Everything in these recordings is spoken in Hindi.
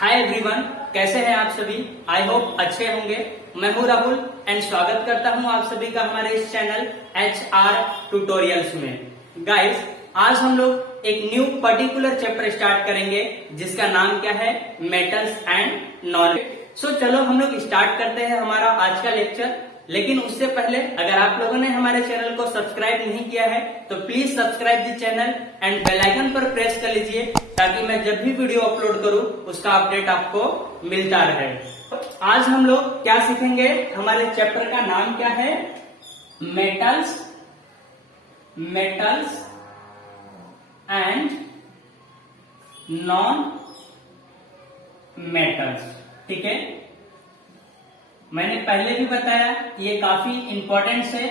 हाय एवरीवन, कैसे हैं आप सभी। आई होप अच्छे होंगे। मैं हूं राहुल एंड स्वागत करता हूं आप सभी का हमारे इस चैनल HR ट्यूटोरियल्स में। गाइस, आज हम लोग एक न्यू पर्टिकुलर चैप्टर स्टार्ट करेंगे जिसका नाम क्या है, मेटल्स एंड नॉन। सो चलो हम लोग स्टार्ट करते हैं हमारा आज का लेक्चर। लेकिन उससे पहले अगर आप लोगों ने हमारे चैनल को सब्सक्राइब नहीं किया है तो please subscribe the channel and bell icon पर प्रेस कर लीजिए ताकि मैं जब भी वीडियो अपलोड करूं उसका अपडेट आपको मिलता रहे। आज हम लोग क्या सीखेंगे, हमारे चैप्टर का नाम क्या है, मेटल्स एंड नॉन मेटल्स। ठीक है, मैंने पहले भी बताया ये काफी इंपॉर्टेंट है।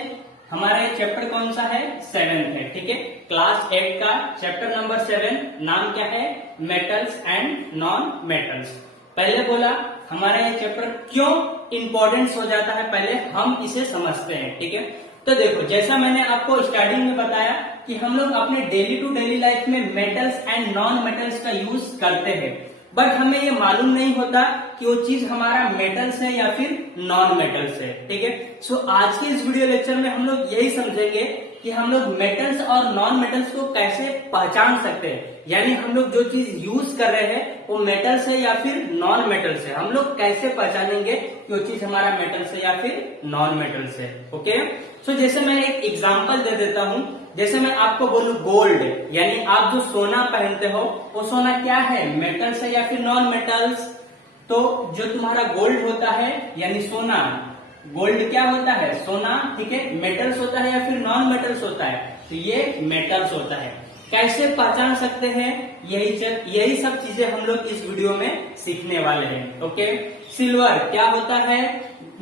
हमारा ये चैप्टर कौन सा है, 7th है। ठीक है, क्लास 8 का चैप्टर नंबर 7, नाम क्या है, मेटल्स एंड नॉन मेटल्स। पहले बोला हमारा ये चैप्टर क्यों इंपॉर्टेंट हो जाता है, पहले हम इसे समझते हैं। ठीक है, तो देखो जैसा मैंने आपको स्टार्टिंग में बताया कि हम लोग अपने डेली टू डेली लाइफ में मेटल्स एंड नॉन मेटल्स का यूज करते हैं, बट हमें ये मालूम नहीं होता कि वो चीज हमारा मेटल्स है या फिर नॉन मेटल्स है। ठीक है, सो आज के इस वीडियो लेक्चर में हम लोग यही समझेंगे कि हम लोग मेटल्स और नॉन मेटल्स को कैसे पहचान सकते हैं, यानी हम लोग जो चीज यूज कर रहे हैं वो मेटल्स है या फिर नॉन मेटल्स है, हम लोग कैसे पहचानेंगे कि वो चीज हमारा मेटल्स है या फिर नॉन मेटल्स है। ओके, सो जैसे मैं एक एग्जांपल दे देता हूं। जैसे मैं आपको बोलूं गोल्ड, यानी आप जो सोना पहनते हो वो सोना क्या है, मेटल्स है या फिर नॉन मेटल्स। तो जो तुम्हारा गोल्ड होता है यानी सोना, गोल्ड क्या होता है, सोना। ठीक है, मेटल्स होता है या फिर नॉन मेटल्स होता है, तो ये मेटल्स होता है। कैसे पहचान सकते हैं, यही सब चीजें हम लोग इस वीडियो में सीखने वाले हैं। ओके, सिल्वर क्या होता है,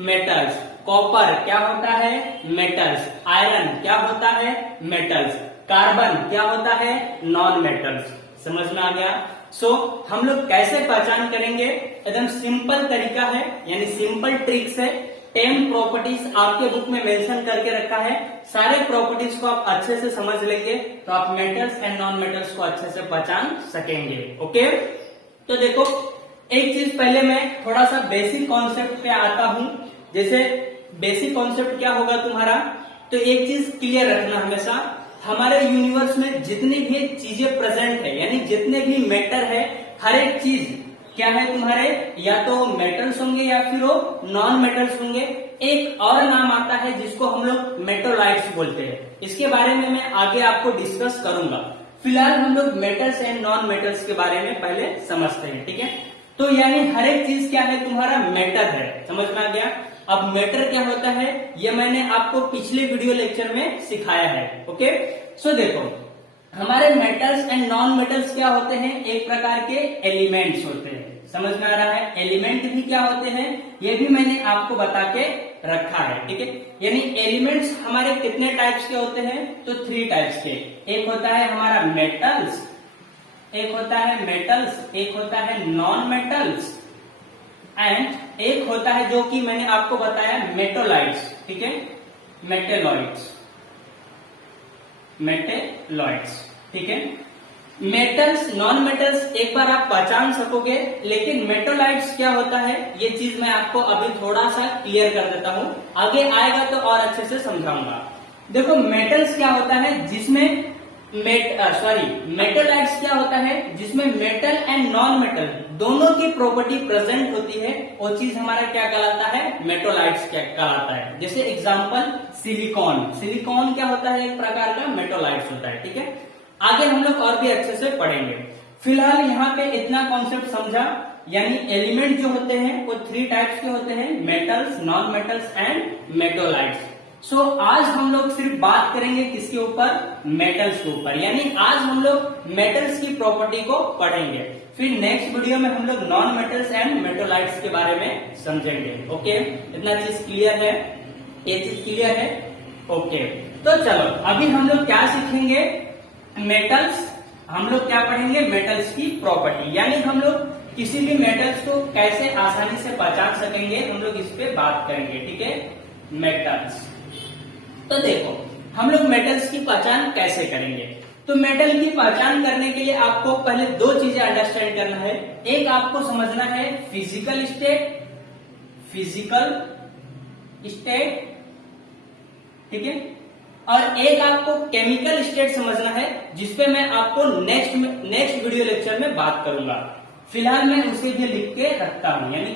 मेटल्स। कॉपर क्या होता है, मेटल्स। आयरन क्या होता है, मेटल्स। कार्बन क्या होता है, नॉन मेटल्स। समझ में आ गया। सो हम लोग कैसे पहचान करेंगे, एकदम सिंपल तरीका है, यानी सिंपल ट्रिक्स है। 10 प्रॉपर्टीज आपके बुक में मेंशन करके रखा है, सारे प्रॉपर्टीज को आप अच्छे से समझ लेंगे तो आप मेटल्स एंड नॉन मेटल्स को अच्छे से पहचान सकेंगे। ओके, तो देखो एक चीज पहले मैं थोड़ा सा बेसिक कॉन्सेप्ट पे आता हूं। जैसे बेसिक कॉन्सेप्ट क्या होगा तुम्हारा, तो एक चीज क्लियर रखना हमेशा, हमारे यूनिवर्स में जितनी भी चीजें प्रेजेंट है, यानी जितने भी मैटर है, हर एक चीज क्या है तुम्हारे, या तो मेटल्स होंगे या फिर वो नॉन मेटल्स होंगे। एक और नाम आता है जिसको हम लोग मेटोलाइट्स बोलते हैं, इसके बारे में मैं आगे आपको डिस्कस करूंगा। फिलहाल हम लोग मेटल्स एंड नॉन मेटल्स के बारे में पहले समझते हैं। ठीक है, तो यानी हर एक चीज क्या है तुम्हारा, मैटर है। समझ में आ गया। अब मैटर क्या होता है ये मैंने आपको पिछले वीडियो लेक्चर में सिखाया है। ओके, सो देखो हमारे मेटल्स एंड नॉन मेटल्स क्या होते हैं, एक प्रकार के एलिमेंट्स होते हैं। समझ में आ रहा है, एलिमेंट भी क्या होते हैं ये भी मैंने आपको बता के रखा है। ठीक है, यानी एलिमेंट्स हमारे कितने टाइप्स के होते हैं, तो 3 टाइप्स के। एक होता है हमारा मेटल्स, एक होता है मेटल्स, एक होता है नॉन मेटल्स एंड एक होता है जो कि मैंने आपको बताया मेटोलाइट्स। ठीक है, मेटेलॉइड्स। ठीक है, मेटल्स नॉन मेटल्स एक बार आप पहचान सकोगे, लेकिन मेटोलाइट्स क्या होता है ये चीज मैं आपको अभी थोड़ा सा क्लियर कर देता हूं, आगे आएगा तो और अच्छे से समझाऊंगा। देखो मेटल्स क्या होता है जिसमें मेटोलाइट्स क्या होता है जिसमें मेटल एंड नॉन मेटल दोनों की प्रॉपर्टी प्रेजेंट होती है, वो चीज हमारा क्या कहलाता है, मेटोलाइट्स क्या कहलाता है। जैसे एग्जांपल सिलिकॉन क्या होता है, एक प्रकार का मेटोलाइट्स होता है। ठीक है, आगे हम लोग और भी अच्छे से पढ़ेंगे। फिलहाल यहाँ पे इतना कॉन्सेप्ट समझा, यानी एलिमेंट जो होते हैं वो 3 टाइप्स के होते हैं, metals, non metals and metalloids. So आज हम लोग सिर्फ बात करेंगे किसके ऊपर, मेटल्स के ऊपर, यानी आज हम लोग मेटल्स की प्रॉपर्टी को पढ़ेंगे। फिर नेक्स्ट वीडियो में हम लोग नॉन मेटल्स एंड मेटोलाइट्स के बारे में समझेंगे। ओके, इतना चीज क्लियर है, ये चीज क्लियर है। ओके, तो चलो अभी हम लोग क्या सीखेंगे, मेटल्स, हम लोग क्या पढ़ेंगे, मेटल्स की प्रॉपर्टी, यानी हम लोग किसी भी मेटल्स को कैसे आसानी से पहचान सकेंगे, हम लोग इस पे बात करेंगे। ठीक है, मेटल्स। तो देखो हम लोग मेटल्स की पहचान कैसे करेंगे, तो मेटल की पहचान करने के लिए आपको पहले दो चीजें अंडरस्टैंड करना है। एक आपको समझना है फिजिकल स्टेट, ठीक है, और एक आपको केमिकल स्टेट समझना है, जिसपे मैं आपको नेक्स्ट वीडियो लेक्चर में बात करूंगा। फिलहाल मैं उसे भी लिख के रखता हूं, यानी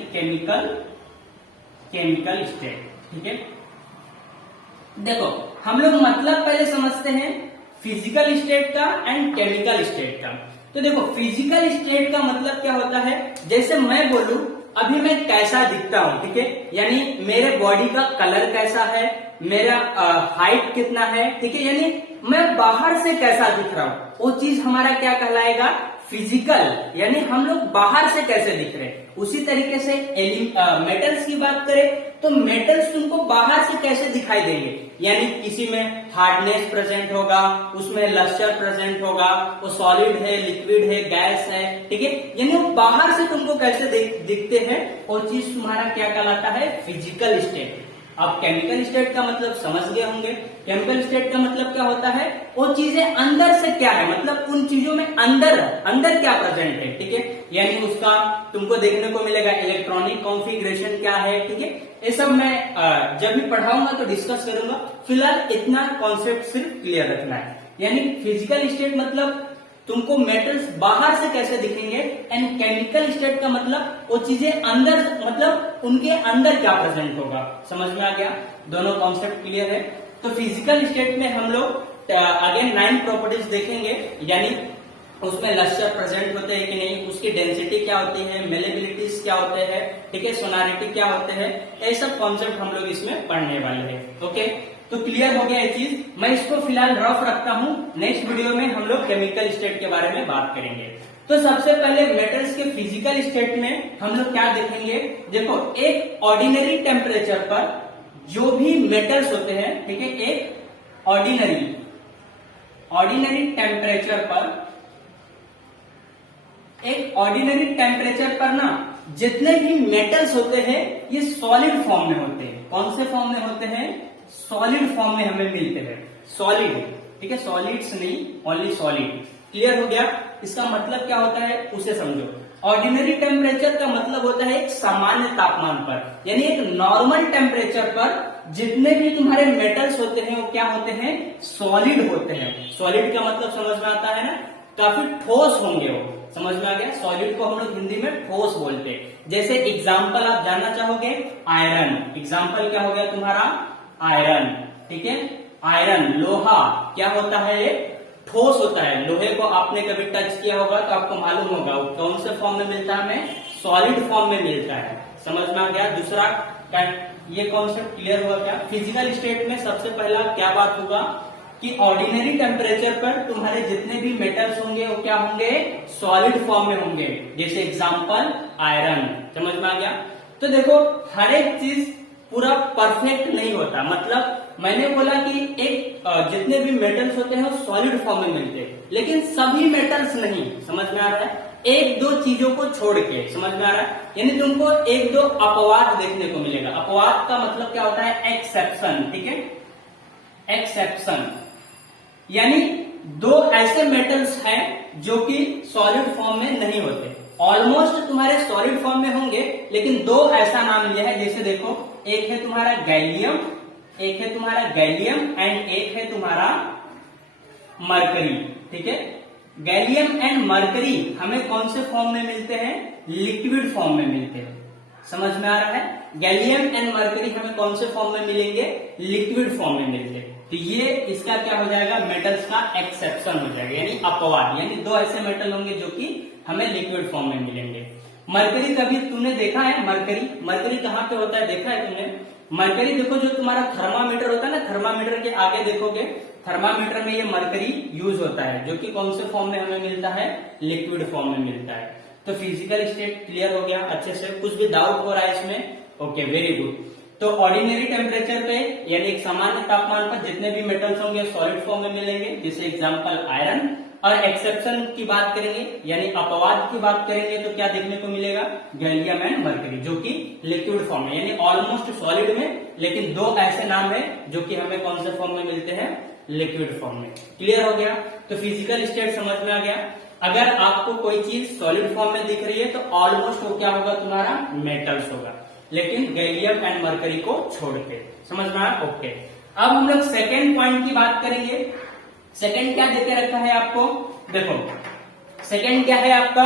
केमिकल स्टेट, ठीक है। देखो हम लोग मतलब पहले समझते हैं फिजिकल स्टेट का एंड केमिकल स्टेट का। तो देखो फिजिकल स्टेट का मतलब क्या होता है, जैसे मैं बोलूं अभी मैं कैसा दिखता हूं, ठीक है, यानी मेरे बॉडी का कलर कैसा है, मेरा हाइट कितना है, ठीक है, यानी मैं बाहर से कैसा दिख रहा हूं, वो चीज हमारा क्या कहलाएगा, फिजिकल, यानी हम लोग बाहर से कैसे दिख रहे हैं। उसी तरीके से मेटल्स की बात करें तो मेटल्स तुमको बाहर से कैसे दिखाई देंगे, यानी किसी में हार्डनेस प्रेजेंट होगा, उसमें लस्टर प्रेजेंट होगा, वो सॉलिड है, लिक्विड है, गैस है, ठीक है, यानी वो बाहर से तुमको कैसे दिखते हैं, वो चीज तुम्हारा क्या कहलाता है, फिजिकल स्टेट। अब केमिकल स्टेट का मतलब समझ गए होंगे। केमिकल स्टेट का मतलब क्या होता है, वो चीजें अंदर से क्या है, मतलब उन चीजों में अंदर क्या प्रेजेंट है, ठीक है, यानी उसका तुमको देखने को मिलेगा इलेक्ट्रॉनिक कॉन्फ़िगरेशन क्या है, ठीक है, ये सब मैं जब भी पढ़ाऊंगा तो डिस्कस करूंगा। फिलहाल इतना कॉन्सेप्ट सिर्फ क्लियर रखना है। यानी फिजिकल स्टेट मतलब तुमको मेटल्स बाहर से कैसे दिखेंगे, एंड केमिकल स्टेट का मतलब वो चीजें अंदर, मतलब उनके अंदर क्या प्रेजेंट होगा। समझ में आ गया, दोनों कॉन्सेप्ट क्लियर है। तो फिजिकल स्टेट में हम लोग अगेन 9 प्रॉपर्टीज देखेंगे, यानी उसमें लस्टर प्रेजेंट होते हैं कि नहीं, उसकी डेंसिटी क्या होती है, मेलेबिलिटीज क्या होते हैं, ठीक है, सोनारिटी क्या होते हैं, ये सब कॉन्सेप्ट हम लोग इसमें पढ़ने वाले हैं। ओके, तो क्लियर हो गया ये चीज। मैं इसको फिलहाल रफ रखता हूं, नेक्स्ट वीडियो में हम लोग केमिकल स्टेट के बारे में बात करेंगे। तो सबसे पहले मेटल्स के फिजिकल स्टेट में हम लोग क्या देखेंगे, देखो एक ऑर्डिनरी टेम्परेचर पर जो भी मेटल्स होते हैं, ठीक है, एक ऑर्डिनरी टेम्परेचर पर ना जितने भी मेटल्स होते हैं ये सॉलिड फॉर्म में होते हैं। कौन से फॉर्म में होते हैं, सॉलिड फॉर्म में हमें मिलते हैं, सॉलिड, ठीक है, सॉलिड्स नहीं, ओनली सॉलिड। क्लियर हो गया, इसका मतलब क्या होता है उसे समझो। ऑर्डिनरी टेम्परेचर का मतलब होता है एक सामान्य तापमान पर, यानी एक नॉर्मल टेम्परेचर पर जितने भी तुम्हारे मेटल्स होते हैं वो क्या होते हैं, सॉलिड होते हैं। सॉलिड का मतलब समझ में आता है ना, काफी ठोस होंगे वो। समझ में आ गया, सॉलिड को हम लोग हिंदी में ठोस बोलते हैं। जैसे एग्जाम्पल आप जानना चाहोगे, आयरन, एग्जाम्पल क्या हो गया तुम्हारा, आयरन, ठीक है, आयरन लोहा क्या होता है, ये ठोस होता है। लोहे को आपने कभी टच किया होगा तो आपको मालूम होगा वो कौन से फॉर्म में मिलता है, हमें सॉलिड फॉर्म में मिलता है। समझ में आ गया। दूसरा ये कॉन्सेप्ट क्लियर हुआ क्या। फिजिकल स्टेट में सबसे पहला क्या बात होगा कि ऑर्डिनरी टेम्परेचर पर तुम्हारे जितने भी मेटल्स होंगे वो क्या होंगे, सॉलिड फॉर्म में होंगे। जैसे एग्जांपल आयरन। समझ में आ गया। तो देखो हर एक चीज पूरा परफेक्ट नहीं होता, मतलब मैंने बोला कि एक जितने भी मेटल्स होते हैं वो सॉलिड फॉर्म में मिलते हैं, लेकिन सभी मेटल्स नहीं। समझ में आ रहा है, एक दो चीजों को छोड़ के। समझ में आ रहा है, यानी तुमको एक दो अपवाद देखने को मिलेगा। अपवाद का मतलब क्या होता है, एक्सेप्शन, ठीक है, एक्सेप्शन, यानी दो ऐसे मेटल्स हैं जो कि सॉलिड फॉर्म में नहीं होते, ऑलमोस्ट तुम्हारे सॉलिड फॉर्म में होंगे, लेकिन दो ऐसा नाम लिया है। जैसे देखो एक है तुम्हारा गैलियम, एक है तुम्हारा गैलियम एंड एक है तुम्हारा मरकरी, ठीक है। गैलियम एंड मरकरी हमें कौन से फॉर्म में मिलते हैं, लिक्विड फॉर्म में मिलते हैं। समझ में आ रहा है, गैलियम एंड मरकरी हमें कौन से फॉर्म में मिलेंगे, लिक्विड फॉर्म में मिलते हैं। तो ये इसका क्या हो जाएगा, मेटल्स का एक्सेप्शन हो जाएगा, यानी अपवाद, यानी दो ऐसे मेटल होंगे जो कि हमें लिक्विड फॉर्म में मिलेंगे। मरकरी कभी तुमने देखा है, मरकरी, मरकरी कहाँ पे होता है, देखा है तुमने। मरकरी देखो जो तुम्हारा थर्मामीटर होता है ना, थर्मामीटर के आगे देखोगे, थर्मामीटर में ये मरकरी यूज होता है, जो कि कौन से फॉर्म में हमें मिलता है, लिक्विड फॉर्म में मिलता है। तो फिजिकल स्टेट क्लियर हो गया अच्छे से, कुछ भी डाउट हो रहा है इसमें, ओके वेरी गुड। तो ऑर्डिनरी टेम्परेचर पे यानी एक सामान्य तापमान पर जितने भी मेटल्स होंगे सॉलिड फॉर्म में मिलेंगे, जैसे एग्जांपल आयरन। और एक्सेप्शन की बात करेंगे यानी अपवाद की बात करेंगे तो क्या देखने को मिलेगा, गैलियम एंड मरकरी, जो कि लिक्विड फॉर्म में यानी ऑलमोस्ट सॉलिड में, लेकिन दो ऐसे नाम है जो कि हमें कौन से फॉर्म में मिलते हैं, लिक्विड फॉर्म में। क्लियर हो गया। तो फिजिकल स्टेट समझ में आ गया। अगर आपको कोई चीज सॉलिड फॉर्म में दिख रही है तो ऑलमोस्ट वो क्या होगा, तुम्हारा मेटल्स होगा, लेकिन गैलियम एंड मरकरी को छोड़ के। समझ में आया? ओके। अब हम लोग सेकेंड पॉइंट की बात करेंगे। सेकेंड क्या देके रखा है आपको, देखो सेकेंड क्या है आपका,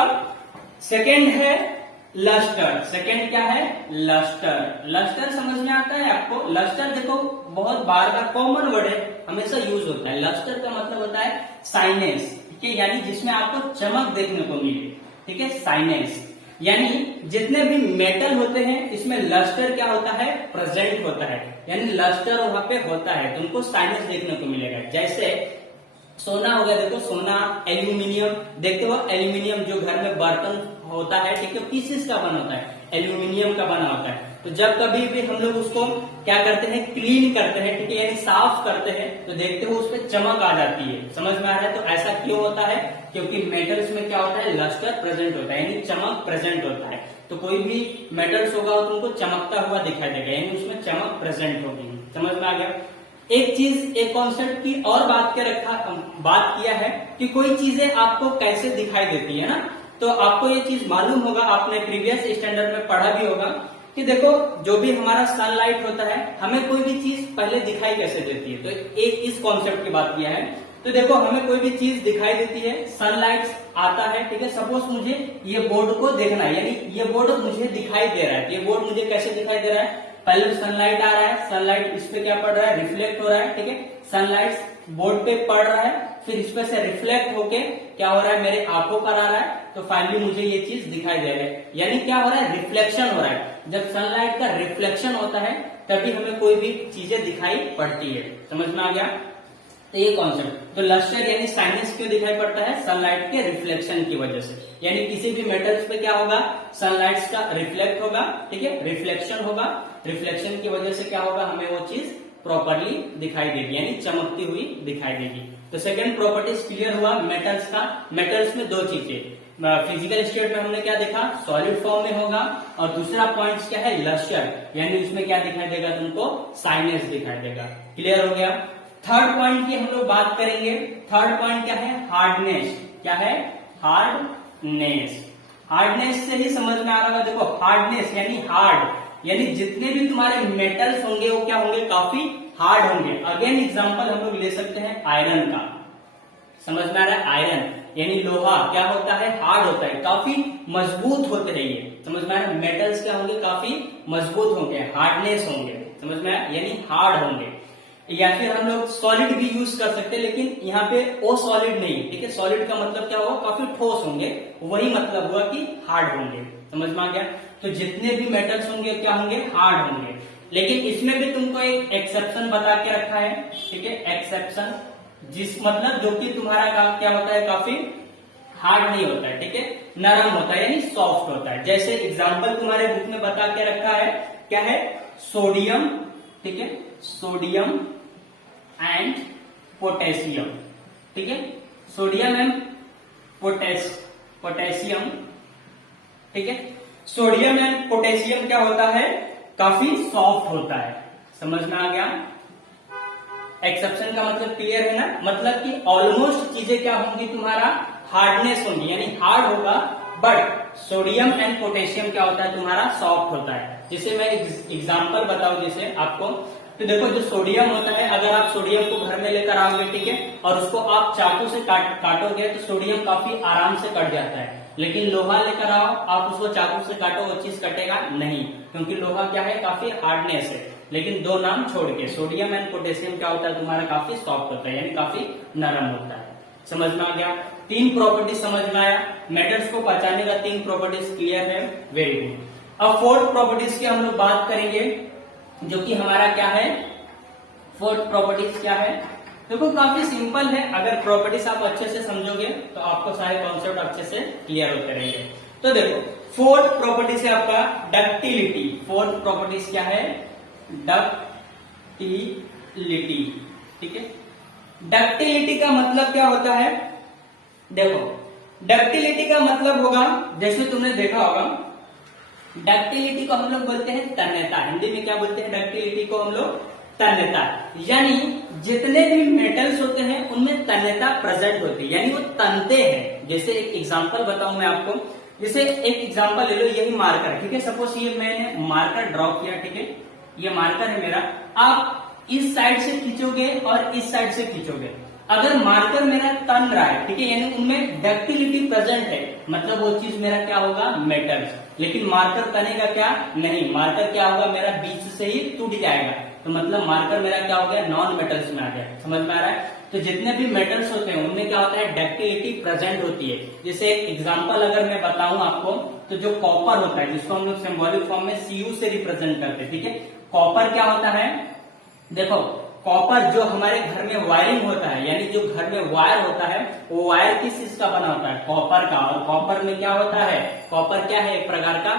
सेकेंड है लस्टर। सेकेंड क्या है, लस्टर। लस्टर समझ में आता है आपको? लस्टर देखो बहुत बार बार कॉमन वर्ड है, हमेशा यूज होता है। लस्टर का मतलब होता है साइनेस, ठीक है, यानी जिसमें आपको चमक देखने को मिले, ठीक है, साइनेस। यानी जितने भी मेटल होते हैं इसमें लस्टर क्या होता है, प्रेजेंट होता है, यानी लस्टर वहां पे होता है, तुमको साइनेस देखने को मिलेगा। जैसे सोना हो गया, देखो सोना, एल्यूमिनियम, देखते हो एल्यूमिनियम जो घर में बर्तन होता है, ठीक है, किस चीज का बना होता है, एल्यूमिनियम का बना होता है। तो जब कभी भी हम लोग उसको क्या करते हैं, क्लीन करते हैं, ठीक है, यानी साफ करते हैं, तो देखते हो उस पर चमक आ जाती है। समझ में आ रहा है? तो ऐसा क्यों होता है, क्योंकि मेटल्स में क्या होता है, लस्टर प्रेजेंट होता है, यानी चमक प्रेजेंट होता है। तो कोई भी मेटल्स होगा वो तुमको चमकता हुआ दिखाई देगा, यानी उसमें चमक प्रेजेंट होगी। समझ में आ गया। एक चीज, एक कॉन्सेप्ट की और बात किया है कि कोई चीजें आपको कैसे दिखाई देती है ना, तो आपको ये चीज मालूम होगा, आपने प्रीवियस स्टैंडर्ड में पढ़ा भी होगा कि देखो जो भी हमारा सनलाइट होता है, हमें कोई भी चीज पहले दिखाई कैसे देती है, तो एक इस कॉन्सेप्ट की बात किया है। तो देखो हमें कोई भी चीज दिखाई देती है, सनलाइट आता है, ठीक है, सपोज मुझे ये बोर्ड को देखना है, यानी ये बोर्ड मुझे दिखाई दे रहा है, ये बोर्ड मुझे कैसे दिखाई दे रहा है, पहले सनलाइट आ रहा है, सनलाइट इस पे क्या पड़ रहा है, रिफ्लेक्ट हो रहा है, ठीक है, सनलाइट बोर्ड पे पड़ रहा है, फिर इस पे से रिफ्लेक्ट होके क्या हो रहा है, मेरे आंखों पर आ रहा है, तो फाइनली मुझे ये चीज दिखाई दे रहा है, यानी क्या हो रहा है, रिफ्लेक्शन हो रहा है। जब सनलाइट का रिफ्लेक्शन होता है तभी हमें कोई भी चीजें दिखाई पड़ती है। समझ में आ गया? तो ये कॉन्सेप्ट, तो लस्टर यानी साइनेस क्यों दिखाई पड़ता है, सनलाइट के रिफ्लेक्शन की वजह से, यानी किसी भी मेटल्स पे क्या होगा, सनलाइट का रिफ्लेक्ट होगा, ठीक है, रिफ्लेक्शन होगा, रिफ्लेक्शन की वजह से क्या होगा, हमें वो चीज प्रॉपरली दिखाई देगी, यानी चमकती हुई दिखाई देगी। तो सेकंड प्रॉपर्टीज क्लियर हुआ मेटल्स का। मेटल्स में दो चीजें, फिजिकल स्टेट में हमने क्या देखा, सॉलिड फॉर्म में होगा, और दूसरा पॉइंट क्या है, लस्टर, यानी उसमें क्या दिखाई देगा तुमको, साइनेस दिखाई देगा। क्लियर हो गया। थर्ड पॉइंट की हम लोग बात करेंगे। थर्ड पॉइंट क्या है, हार्डनेस। क्या है, हार्डनेस। हार्डनेस से ही समझ में आ रहा होगा, देखो हार्डनेस यानी हार्ड, यानी जितने भी तुम्हारे मेटल्स होंगे वो क्या होंगे, काफी हार्ड होंगे। अगेन एग्जांपल हम लोग ले सकते हैं आयरन का। समझ में आ रहा है, आयरन यानी लोहा क्या होता है, हार्ड होता है, काफी मजबूत होते हैं ये। समझ में आ रहा है, मेटल्स क्या होंगे, काफी मजबूत होंगे, हार्डनेस होंगे। समझ में आया, यानी हार्ड होंगे। या फिर हम लोग सॉलिड भी यूज कर सकते हैं, लेकिन यहाँ पे ओ सॉलिड नहीं, ठीक है, सॉलिड का मतलब क्या होगा, काफी ठोस होंगे, वही मतलब हुआ कि हार्ड होंगे। समझ में आ गया। तो जितने भी मेटल्स होंगे क्या होंगे, हार्ड होंगे। लेकिन इसमें भी तुमको एक एक्सेप्शन बता के रखा है, ठीक है, एक्सेप्शन, जिस मतलब जो कि तुम्हारा क्या होता है, काफी हार्ड नहीं होता है, ठीक है, नरम होता है, यानी सॉफ्ट होता है। जैसे एग्जाम्पल तुम्हारे बुक में बता के रखा है, क्या है, सोडियम, ठीक है, सोडियम एंड पोटेशियम, ठीक है, सोडियम एंड पोटेशियम, ठीक है, सोडियम एंड पोटेशियम क्या होता है, काफी सॉफ्ट होता है। समझ में आ गया। एक्सेप्शन का मतलब क्लियर है ना, मतलब कि ऑलमोस्ट चीजें क्या होंगी, तुम्हारा हार्डनेस होंगी, यानी हार्ड होगा, बट सोडियम एंड पोटेशियम क्या होता है, तुम्हारा सॉफ्ट होता है। जैसे मैं एग्जांपल बताऊं जैसे आपको, तो देखो जो सोडियम होता है, अगर आप सोडियम को घर में लेकर आओगे, ठीक है, और उसको आप चाकू से काटोगे तो सोडियम काफी आराम से कट जाता है। लेकिन लोहा लेकर आओ, आप उसको चाकू से काटो, वो चीज कटेगा नहीं, क्योंकि लोहा क्या है, काफी हार्डनेस है। लेकिन दो नाम छोड़ के सोडियम एंड पोटेशियम क्या होता है, तुम्हारा काफी सॉफ्ट होता है, यानी काफी नरम होता है। समझ में आ गया। तीन प्रॉपर्टीज समझ में आया, मेटल्स को पहचानने का तीन प्रॉपर्टीज क्लियर है, वेरी गुड। अब फोर्थ प्रॉपर्टीज की हम लोग बात करेंगे, जो कि हमारा क्या है, फोर्थ प्रॉपर्टीज क्या है, देखो काफी सिंपल है, अगर प्रॉपर्टीज आप अच्छे से समझोगे तो आपको सारे कॉन्सेप्ट अच्छे से क्लियर होते रहेंगे। तो देखो फोर्थ प्रॉपर्टीज है आपका डक्टिलिटी। फोर्थ प्रॉपर्टीज क्या है, डक्टिलिटी, ठीक है। डक्टिलिटी का मतलब क्या होता है, देखो डक्टिलिटी का मतलब होगा, जैसे तुमने देखा होगा, डक्टिलिटी को हम लोग बोलते हैं तन्यता। हिंदी में क्या बोलते हैं डक्टिलिटी को हम लोग? तन्यता। यानी जितने भी मेटल्स होते हैं उनमें तन्यता प्रेजेंट होती है, यानी वो तनते हैं। जैसे एक एग्जांपल बताऊं मैं आपको, जैसे एक एग्जांपल ले लो, यही मार्कर, ठीक है, सपोज ये मैंने मार्कर ड्रॉ किया, ठीक है, ये मार्कर है मेरा। आप इस साइड से खींचोगे और इस साइड से खींचोगे, अगर मार्कर मेरा तन रहा है, ठीक है, यानी उनमें डक्टिलिटी प्रेजेंट है, मतलब वो चीज मेरा क्या होगा? मेटल्स। लेकिन मार्कर तनेगा क्या? नहीं, मार्कर क्या होगा? मेरा बीच से ही टूट जाएगा, तो मतलब मार्कर मेरा क्या हो गया? नॉन मेटल्स में आ गया। समझ में आ रहा है? तो जितने भी मेटल्स होते हैं उनमें क्या होता है? डक्टिलिटी प्रेजेंट होती है। जैसे एग्जांपल अगर मैं बताऊं आपको, तो जो कॉपर होता है, जिसको हम लोग सिंबॉलिक फॉर्म में Cu से रिप्रेजेंट करते हैं, ठीक है, कॉपर क्या होता है? देखो कॉपर जो हमारे घर में वायरिंग होता है, यानी जो घर में वायर होता है, वो वायर किस चीज का बना होता है? कॉपर का। और कॉपर में क्या होता है? कॉपर क्या है? एक प्रकार का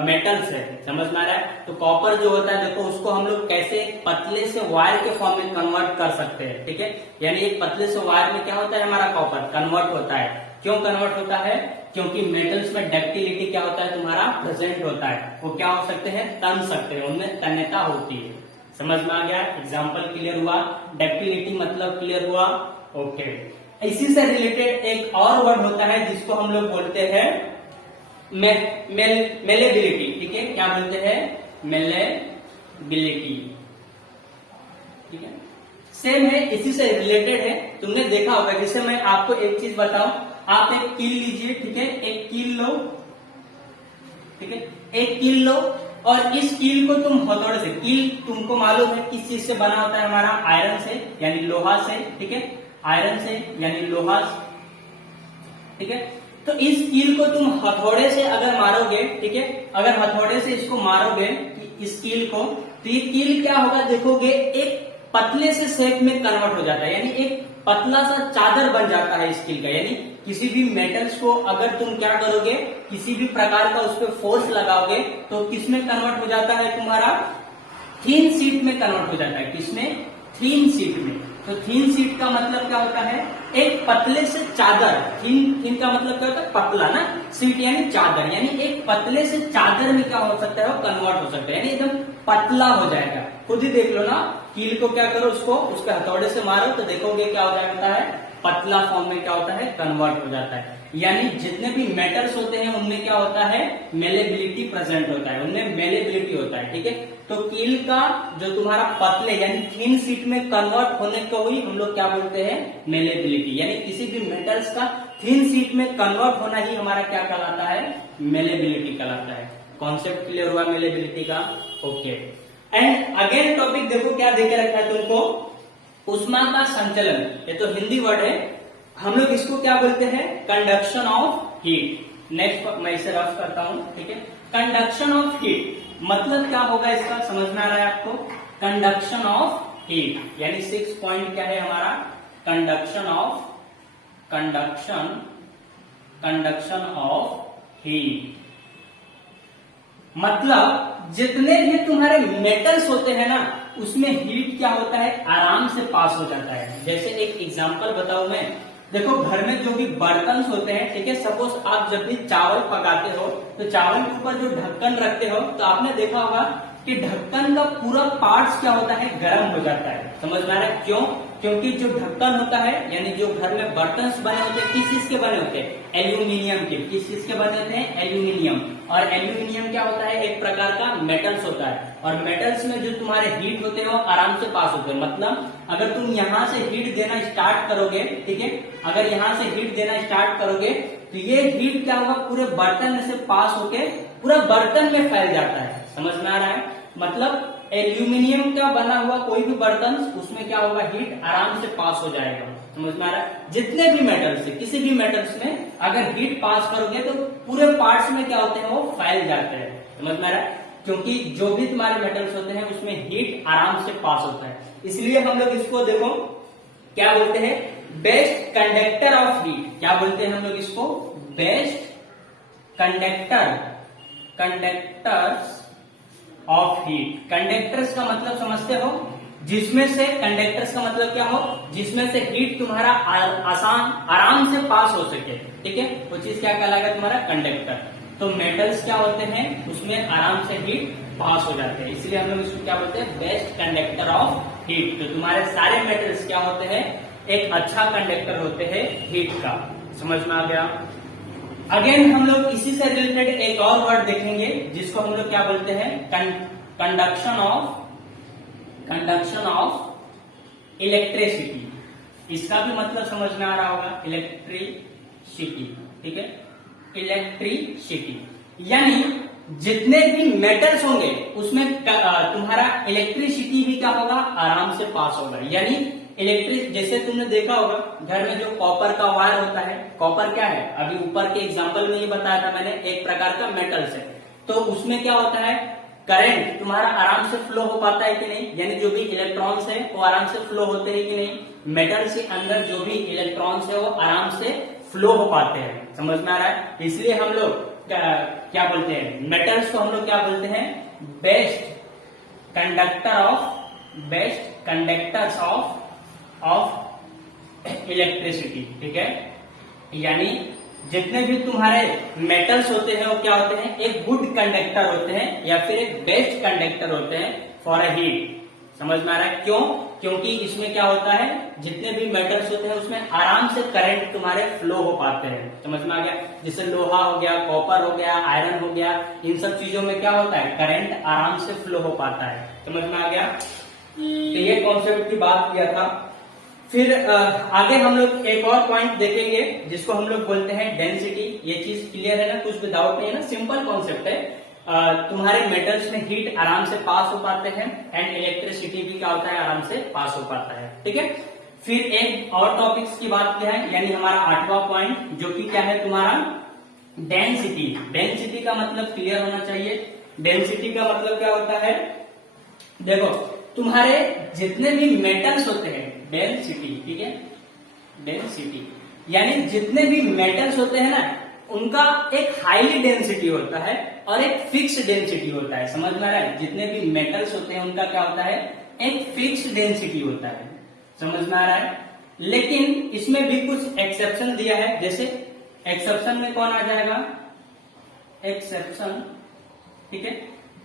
मेटल्स है। समझ में आ रहा है? तो कॉपर जो होता है, देखो उसको हम लोग कैसे पतले से वायर के फॉर्म में कन्वर्ट कर सकते हैं, ठीक है, यानी एक पतले से वायर में क्या होता है? हमारा कॉपर कन्वर्ट होता है। क्यों कन्वर्ट होता है? क्योंकि मेटल्स में डक्टिलिटी क्या होता है? तुम्हारा प्रेजेंट होता है। वो क्या हो सकते हैं? तन सकते हैं, उनमें तन्यता होती है। समझ में आ गया? एग्जाम्पल क्लियर हुआ? डक्टिलिटी मतलब क्लियर हुआ? ओके। इसी से रिलेटेड एक और वर्ड होता है जिसको हम लोग बोलते हैं मेलेबिलिटी, ठीक है, क्या बोलते हैं? मेलेबिलिटी, ठीक है, सेम है, इसी से रिलेटेड है। तुमने देखा होगा, जैसे मैं आपको एक चीज बताऊं, आप एक कील लीजिए, ठीक है, एक कील लो, ठीक है, एक कील लो, और इस कील को तुम हथौड़े से, कील तुमको मालूम है किस चीज से बना होता है? हमारा आयरन से, यानी लोहा से, ठीक है, आयरन से यानी लोहा, ठीक है। तो इस कील को तुम हथौड़े से अगर मारोगे, ठीक है, अगर हथौड़े से इसको मारोगे इस कील को, तो ये कील क्या होगा? देखोगे एक पतले से शेप में कन्वर्ट हो जाता है, यानी एक पतला सा चादर बन जाता है इस कील का। यानी किसी भी मेटल्स को अगर तुम क्या करोगे, किसी भी प्रकार का उस पर फोर्स लगाओगे, तो किसमें कन्वर्ट हो जाता है? तुम्हारा थीन शीट में कन्वर्ट हो जाता है। किसमें? थीन शीट में। तो थीन शीट का मतलब क्या होता है? एक पतले से चादर। थीन का मतलब क्या होता है? पतला ना, शीट यानी चादर, यानी एक पतले से चादर में क्या हो सकता है? वो कन्वर्ट हो सकता है, यानी एकदम पतला हो जाएगा। खुद ही देख लो ना, कील को क्या करो, उसको उसके हथौड़े से मारो तो देखोगे क्या हो जाता है? पतला फॉर्म में क्या होता है? कन्वर्ट हो जाता है। यानी जितने भी मेटल्स होते हैं उनमें क्या होता है? मेलेबिलिटी प्रेजेंट होता है, उनमें मेलेबिलिटी होता है, ठीक है। तो कील का जो तुम्हारा पतले यानी थिन शीट में कन्वर्ट होने को ही हम लोग क्या बोलते हैं? मेलेबिलिटी। यानी किसी भी मेटल्स का थिन शीट में कन्वर्ट होना ही हमारा क्या कहलाता है? मेलेबिलिटी कहलाता है। कॉन्सेप्ट क्लियर हुआ मेलेबिलिटी का? ओके। एंड अगेन टॉपिक देखो क्या देके रखा है तुमको, उष्मा का संचलन। ये तो हिंदी वर्ड है, हम लोग इसको क्या बोलते हैं? Conduction of heat. नेक्स्ट मैं इसे रफ करता हूं, ठीक है। कंडक्शन ऑफ हीट मतलब क्या होगा इसका? समझ में आ रहा है आपको? कंडक्शन ऑफ हीट यानी 6 पॉइंट क्या है हमारा? कंडक्शन ऑफ हीट मतलब जितने भी तुम्हारे मेटल्स होते हैं ना, उसमें हीट क्या होता है? आराम से पास हो जाता है। जैसे एक एग्जांपल बताऊं मैं, देखो घर में जो भी बर्तन होते हैं, ठीक है, सपोज आप जब भी चावल पकाते हो तो चावल के ऊपर जो ढक्कन रखते हो, तो आपने देखा होगा कि ढक्कन का पूरा पार्ट्स क्या होता है? गर्म हो जाता है। समझ में आ रहा है? क्यों? क्योंकि जो ढक्कन होता है, यानी जो घर में बर्तन बने होते हैं, किस चीज के बने होते हैं? एल्यूमिनियम के। किस चीज के बने होते हैं? एल्यूमिनियम। और एल्यूमिनियम क्या होता है? एक प्रकार का मेटल्स होता है। और मेटल्स में जो तुम्हारे हीट होते हैं वो आराम से पास होते हैं। मतलब अगर तुम यहाँ से हीट देना स्टार्ट करोगे, ठीक है, अगर यहाँ से हीट देना स्टार्ट करोगे तो ये हीट क्या होगा? पूरे बर्तन में से पास होके पूरा बर्तन में फैल जाता है। समझ में आ रहा है? मतलब एल्यूमिनियम का बना हुआ कोई भी बर्तन, उसमें क्या होगा? हीट आराम से पास हो जाएगा। समझ में आ रहा है? जितने भी मेटल्स है, किसी भी मेटल्स में अगर हीट पास करोगे तो पूरे पार्ट्स में क्या होते हैं? वो फैल जाते हैं। समझ में आ रहा है? क्योंकि जो भी तुम्हारे मेटल्स होते हैं उसमें हीट आराम से पास होता है, इसलिए हम लोग इसको देखो क्या बोलते हैं? Best conductor of heat. क्या बोलते हैं हम लोग इसको? Best conductors of heat. Conductors का मतलब समझते हो? जिसमें से कंडक्टर्स का मतलब क्या हो, जिसमें से हीट तुम्हारा आराम से पास हो सके, ठीक है, वो चीज क्या कहलाएगा तुम्हारा कंडक्टर। तो मेटल्स क्या होते हैं, उसमें आराम से हीट पास हो जाते हैं, इसलिए हम लोग इसको क्या बोलते हैं, बेस्ट कंडक्टर ऑफ हीट। तो तुम्हारे सारे मेटल्स क्या होते हैं, एक अच्छा कंडक्टर होते हैं हीट का। समझ में आ गया। अगेन हम लोग इसी से रिलेटेड एक और वर्ड देखेंगे जिसको हम लोग क्या बोलते हैं, कंडक्शन ऑफ इलेक्ट्रिसिटी। इसका भी मतलब समझ में आ रहा होगा, इलेक्ट्रिसिटी, ठीक है, इलेक्ट्रिसिटी यानी जितने भी मेटल्स होंगे उसमें तुम्हारा इलेक्ट्रिसिटी भी क्या होगा, आराम से पास होगा। यानी इलेक्ट्रिक, जैसे तुमने देखा होगा घर में जो कॉपर का वायर होता है, कॉपर क्या है, अभी ऊपर के एग्जांपल में ही बताया था मैंने, एक प्रकार का मेटल्स है। तो उसमें क्या होता है, करंट तुम्हारा आराम से फ्लो हो पाता है कि नहीं, यानी जो भी इलेक्ट्रॉन्स है वो आराम से फ्लो होते हैं कि नहीं, मेटल्स के अंदर जो भी इलेक्ट्रॉन्स है वो आराम से फ्लो हो पाते हैं। समझ में आ रहा है। इसलिए हम लोग क्या बोलते हैं, मेटल्स को हम लोग क्या बोलते हैं, बेस्ट कंडक्टर्स ऑफ इलेक्ट्रिसिटी, ठीक है। यानी जितने भी तुम्हारे मेटल्स होते हैं वो क्या होते हैं, एक गुड कंडक्टर होते हैं या फिर एक बेस्ट कंडक्टर होते हैं फॉर अ हीट। समझ में आ रहा है क्यों, क्योंकि इसमें क्या होता है, जितने भी मेटल्स होते हैं उसमें आराम से करंट तुम्हारे फ्लो हो पाते हैं। समझ में आ गया। जैसे लोहा हो गया, कॉपर हो गया, आयरन हो गया, इन सब चीजों में क्या होता है, करंट आराम से फ्लो हो पाता है। समझ में आ गया। तो ये कॉन्सेप्ट की बात किया था। फिर आगे हम लोग एक और पॉइंट देखेंगे जिसको हम लोग बोलते हैं डेंसिटी। ये चीज क्लियर है ना, कुछ भी डाउट नहीं है ना, सिंपल कॉन्सेप्ट है। तुम्हारे मेटल्स में हीट आराम से पास हो पाते हैं एंड इलेक्ट्रिसिटी भी क्या होता है, आराम से पास हो पाता है, ठीक है। फिर एक और टॉपिक्स की बात क्या है, यानी हमारा 8वां पॉइंट जो कि क्या है तुम्हारा डेंसिटी। डेंसिटी का मतलब क्लियर होना चाहिए। डेंसिटी का मतलब क्या होता है, देखो तुम्हारे जितने भी मेटल्स होते हैं, डेंसिटी, ठीक है, डेंसिटी यानी जितने भी मेटल्स होते हैं ना, उनका एक हाईली डेंसिटी होता है और एक फिक्स डेंसिटी होता है। समझ में आ रहा है। जितने भी मेटल्स होते हैं उनका क्या होता है, एक फिक्स डेंसिटी होता है। समझ में आ रहा है। लेकिन इसमें भी कुछ एक्सेप्शन दिया है। जैसे एक्सेप्शन में कौन आ जाएगा, एक्सेप्शन, ठीक है,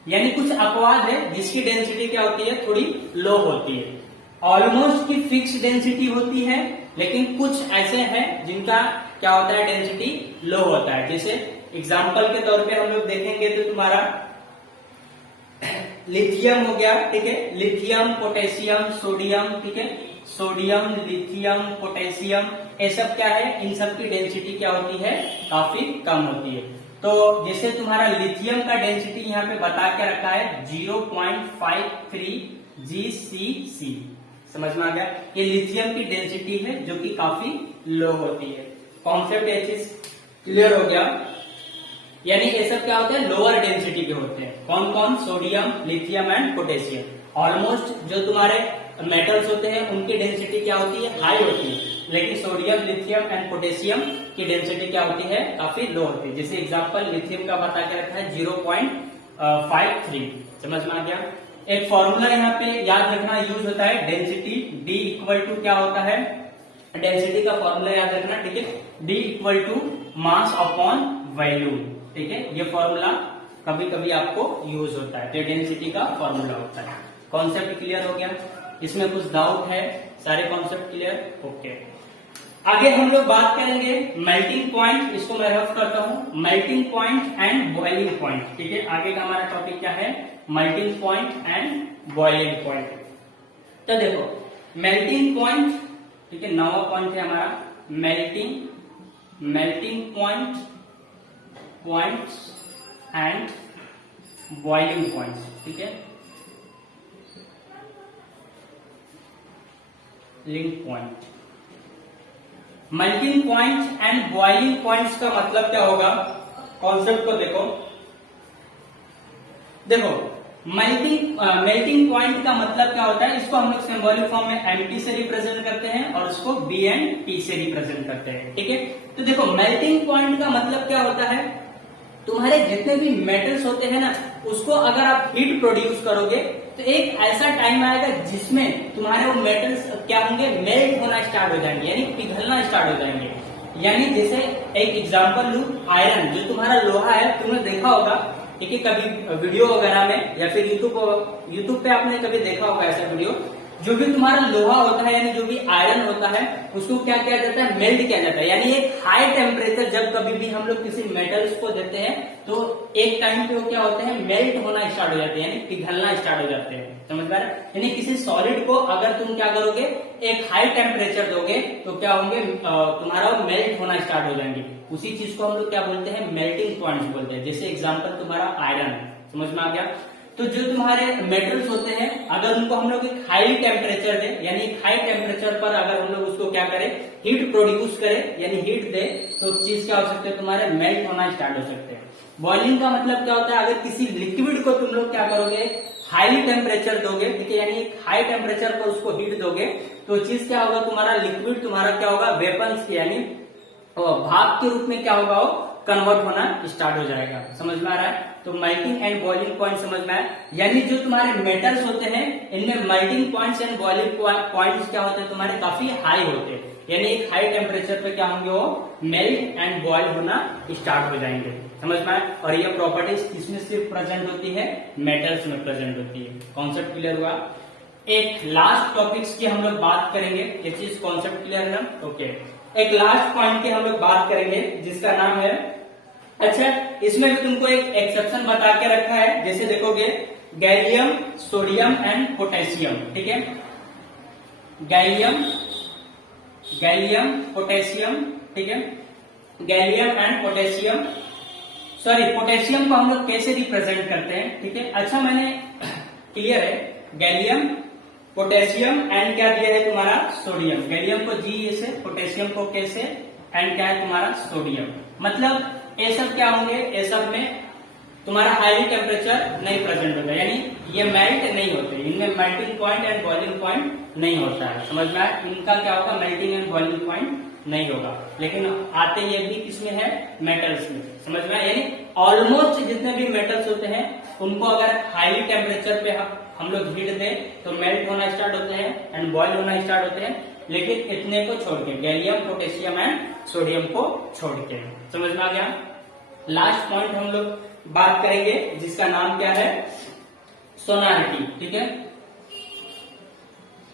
यानी कुछ अपवाद है जिसकी डेंसिटी क्या होती है, थोड़ी लो होती है। ऑलमोस्ट की फिक्स डेंसिटी होती है, लेकिन कुछ ऐसे हैं जिनका क्या होता है, डेंसिटी लो होता है। जैसे एग्जांपल के तौर पे हम लोग देखेंगे तो तुम्हारा लिथियम हो गया, ठीक है, लिथियम, पोटेशियम, सोडियम, ठीक है, सोडियम, लिथियम, पोटेशियम, ये सब क्या है, इन सब की डेंसिटी क्या होती है, काफी कम होती है। तो जैसे तुम्हारा लिथियम का डेंसिटी यहाँ पे बता के रखा है 0.53 GCC। समझ में आ गया। ये लिथियम की डेंसिटी है जो कि काफी लो होती है। कॉन्सेप्ट ये चीज क्लियर हो गया। यानी ये सब क्या होते हैं, लोअर डेंसिटी पे होते हैं। कौन कौन, sodium, lithium and potassium. Almost जो तुम्हारे मेटल्स होते हैं उनकी डेंसिटी क्या होती है, हाई होती है, लेकिन सोडियम, लिथियम एंड पोटेशियम की डेंसिटी क्या होती है, काफी लो होती है। जैसे एग्जांपल लिथियम का बता के रखा है 0.53। समझ में आ गया। एक फॉर्मूला यहाँ पे याद रखना यूज होता है, डेंसिटी D इक्वल टू क्या होता है, डेंसिटी का फॉर्मूला याद रखना, ठीक है, D equal to mass upon volume, ठीक है। ये फॉर्मूला कभी कभी आपको यूज होता है, तो डेंसिटी का फॉर्मूला होता है। कॉन्सेप्ट क्लियर हो गया। इसमें कुछ डाउट है, सारे कॉन्सेप्ट क्लियर, ओके। आगे हम लोग बात करेंगे मेल्टिंग पॉइंट। इसको मैं रफ करता हूं, melting point and boiling point, ठीक है। आगे का हमारा टॉपिक क्या है, melting point and boiling point. तो देखो मेल्टिंग पॉइंट, ठीक है, 9वां पॉइंट है हमारा melting points and boiling points, ठीक है, link point. Melting point and boiling points का मतलब क्या होगा, कॉन्सेप्ट को देखो मेल्टिंग पॉइंट का मतलब क्या होता है, इसको हम लोग सिंबॉलिक फॉर्म में MT से रिप्रेजेंट करते हैं और उसको B and T से रिप्रेजेंट करते हैं, ठीक है। तो देखो मेल्टिंग पॉइंट का मतलब क्या होता है, तुम्हारे जितने भी मेटल्स होते हैं ना, उसको अगर आप हीट प्रोड्यूस करोगे तो एक ऐसा टाइम आएगा जिसमें तुम्हारे वो मेटल्स क्या होंगे, मेल्ट होना स्टार्ट हो जाएंगे, यानी पिघलना स्टार्ट हो जाएंगे। यानी जैसे एक एग्जांपल लूं, आयरन जो तुम्हारा लोहा है, तुमने देखा होगा ठीक है कभी वीडियो वगैरह में, या फिर यूट्यूब पे आपने कभी देखा होगा ऐसा वीडियो। जो भी तुम्हारा लोहा होता है यानी जो भी आयरन होता है उसको क्या किया जाता है, मेल्ट किया जाता है। यानी एक हाई टेम्परेचर जब कभी भी हम लोग किसी मेटल्स को देते हैं तो एक टाइम पे वो क्या होते हैं, मेल्ट होना स्टार्ट हो जाते हैं, यानी पिघलना स्टार्ट हो जाते हैं। समझ पा रहे? यानी किसी सॉलिड को अगर तुम क्या करोगे, एक हाई टेम्परेचर दोगे तो क्या होंगे, तुम्हारा मेल्ट होना स्टार्ट हो जाएंगे। उसी चीज को हम लोग क्या बोलते हैं, मेल्टिंग पॉइंट्स बोलते हैं। जैसे एग्जाम्पल तुम्हारा आयरन, समझ में आ गया। तो जो तुम्हारे मेटल्स होते हैं अगर उनको हम लोग एक हाई टेम्परेचर दे, यानी हाई टेम्परेचर पर अगर हम लोग उसको क्या करें, हीट प्रोड्यूस करें यानी हीट दे, तो चीज क्या हो सकते हैं, तुम्हारे मेल्ट होना स्टार्ट हो सकते हैं। बॉइलिंग का मतलब क्या होता है, अगर किसी लिक्विड को तुम लोग क्या करोगे, हाई टेम्परेचर दोगे, ठीक है, यानी एक हाई टेम्परेचर पर उसको हीट दोगे तो चीज क्या होगा, तुम्हारा लिक्विड तुम्हारा क्या होगा, वेपन्स यानी भाप के रूप में क्या होगा, वो कन्वर्ट होना स्टार्ट हो जाएगा। समझ में आ रहा है? तो मेल्टिंग एंड बॉइलिंग पॉइंट समझ में आया। यानी जो तुम्हारे मेटल्स होते हैं इनमें melting points and boiling points क्या होते हैं, तुम्हारे काफी हाई होते हैं, यानी एक हाई टेम्परेचर पे क्या होंगे, वो मेल्ट एंड बॉइल होना स्टार्ट हो जाएंगे। समझ में आया? और ये प्रॉपर्टीज किसमें सिर्फ प्रेजेंट होती है, मेटल्स में प्रेजेंट होती है। कॉन्सेप्ट क्लियर हुआ? एक लास्ट टॉपिक्स की हम लोग बात करेंगे, ये चीज कॉन्सेप्ट क्लियर है ना? ओके, एक लास्ट पॉइंट की हम लोग बात करेंगे जिसका नाम है, अच्छा इसमें भी तुमको एक एक्सेप्शन बता के रखा है। जैसे देखोगे गैलियम, सोडियम एंड पोटेशियम, ठीक है, गैलियम पोटेशियम, ठीक है, gallium and potassium, sorry potassium को हम लोग कैसे रिप्रेजेंट करते हैं, ठीक है। अच्छा मैंने क्लियर है, गैलियम पोटेशियम एंड क्या दिया है तुम्हारा, सोडियम। गैलियम को जी से, पोटेशियम को कैसे, एंड क्या है तुम्हारा सोडियम। मतलब ये सब क्या होंगे, ये सब में तुम्हारा हाई टेम्परेचर नहीं प्रेजेंट होगा, यानी ये मेल्ट नहीं होते, इनमें melting point and boiling point नहीं होता है। समझ में आया? इनका क्या होगा, मेल्टिंग एंड बॉइलिंग पॉइंट नहीं होगा, लेकिन आते ये भी किसमें है, मेटल्स में। समझ में आया? यानी ऑलमोस्ट जितने भी मेटल्स होते हैं उनको अगर हाई टेम्परेचर पे हम लोग हीट दें तो मेल्ट होना स्टार्ट होते हैं एंड बॉइल होना स्टार्ट होते हैं, लेकिन इतने को छोड़ के, गैलियम पोटेशियम एंड सोडियम को छोड़ के। समझ में आ गया? लास्ट पॉइंट हम लोग बात करेंगे जिसका नाम क्या है, सोनारिटी, ठीक है।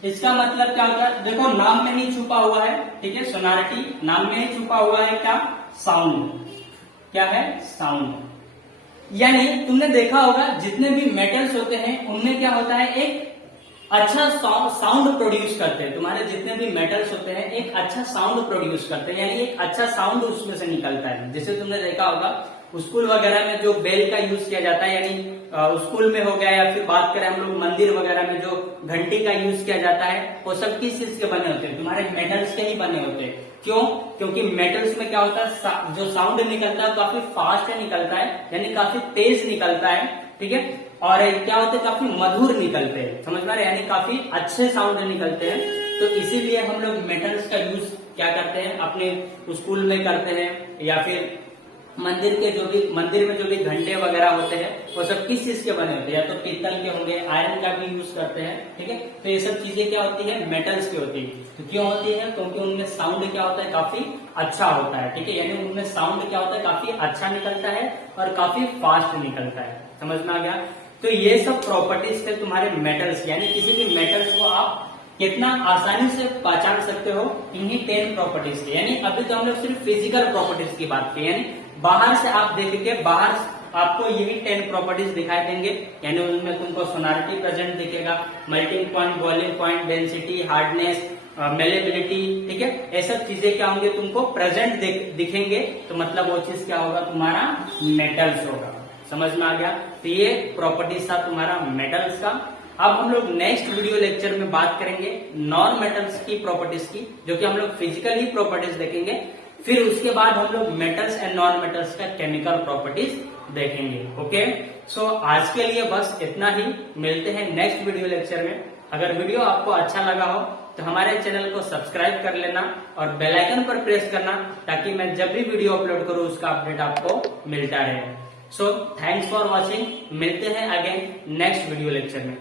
इसका मतलब क्या होता है, देखो नाम में ही छुपा हुआ है, ठीक है, सोनारिटी नाम में ही छुपा हुआ है, क्या, साउंड, क्या है, साउंड। यानी तुमने देखा होगा जितने भी मेटल्स होते हैं उनमें क्या होता है, एक अच्छा साउंड प्रोड्यूस करते हैं। तुम्हारे जितने भी मेटल्स होते हैं एक अच्छा साउंड प्रोड्यूस करते हैं, यानी एक अच्छा साउंड उसमें से निकलता है। जैसे तुमने देखा होगा स्कूल वगैरह में जो बेल का यूज किया जाता है, यानी स्कूल में हो गया, या फिर बात करें हम लोग मंदिर वगैरह में जो घंटी का यूज किया जाता है, वो सब किस चीज के बने होते हैं, तुम्हारे मेटल्स के ही बने होते हैं। क्यों? क्योंकि मेटल्स में क्या होता है, जो साउंड निकलता है काफी फास्ट निकलता है, यानी काफी तेज निकलता है, ठीक है, और क्या होते हैं, काफी मधुर निकलते हैं। समझ में आ रहा है? यानी काफी अच्छे साउंड निकलते हैं। तो इसीलिए हम लोग मेटल्स का यूज क्या करते हैं, अपने स्कूल में करते हैं, या फिर मंदिर में जो भी घंटे वगैरह होते हैं वो सब किस चीज के बने होते हैं, या तो पीतल के होंगे, आयरन का भी यूज करते हैं, ठीक है। तो ये सब चीजें क्या होती है, मेटल्स की होती है। तो क्यों होती है, क्योंकि उनमें साउंड क्या होता है, काफी अच्छा होता है, ठीक है, यानी उनमें साउंड क्या होता है, काफी अच्छा निकलता है और काफी फास्ट निकलता है। समझ में आ गया? तो ये सब प्रॉपर्टीज थे तुम्हारे मेटल्स, यानी किसी भी मेटल्स को आप कितना आसानी से पहचान सकते हो, इन्हीं 10 प्रॉपर्टीज के। यानी अभी तो हम लोग सिर्फ फिजिकल प्रॉपर्टीज की बात की, यानी बाहर से आप देखेंगे, बाहर आपको यही 10 प्रॉपर्टीज दिखाई देंगे, यानी उनमें तुमको सोनारिटी प्रेजेंट दिखेगा, melting point, boiling point, density, hardness, malleability, ठीक है, ये सब चीजें क्या होंगे, तुमको प्रेजेंट दिखेंगे, तो मतलब वो चीज क्या होगा, तुम्हारा मेटल्स होगा। समझ में आ गया? तो ये प्रॉपर्टीज था तुम्हारा मेटल्स का। अब हम लोग नेक्स्ट वीडियो लेक्चर में बात करेंगे नॉन मेटल्स की प्रॉपर्टीज की, जो कि हम लोग फिजिकली प्रॉपर्टीज देखेंगे। फिर उसके बाद हम लोग मेटल्स एंड नॉन मेटल्स का केमिकल प्रॉपर्टीज देखेंगे। ओके, सो आज के लिए बस इतना ही, मिलते हैं नेक्स्ट वीडियो लेक्चर में। अगर वीडियो आपको अच्छा लगा हो तो हमारे चैनल को सब्सक्राइब कर लेना और बेल आइकन पर प्रेस करना, ताकि मैं जब भी वीडियो अपलोड करूं उसका अपडेट आपको मिलता रहे। सो थैंक्स फॉर वॉचिंग, मिलते हैं अगेन नेक्स्ट वीडियो लेक्चर में।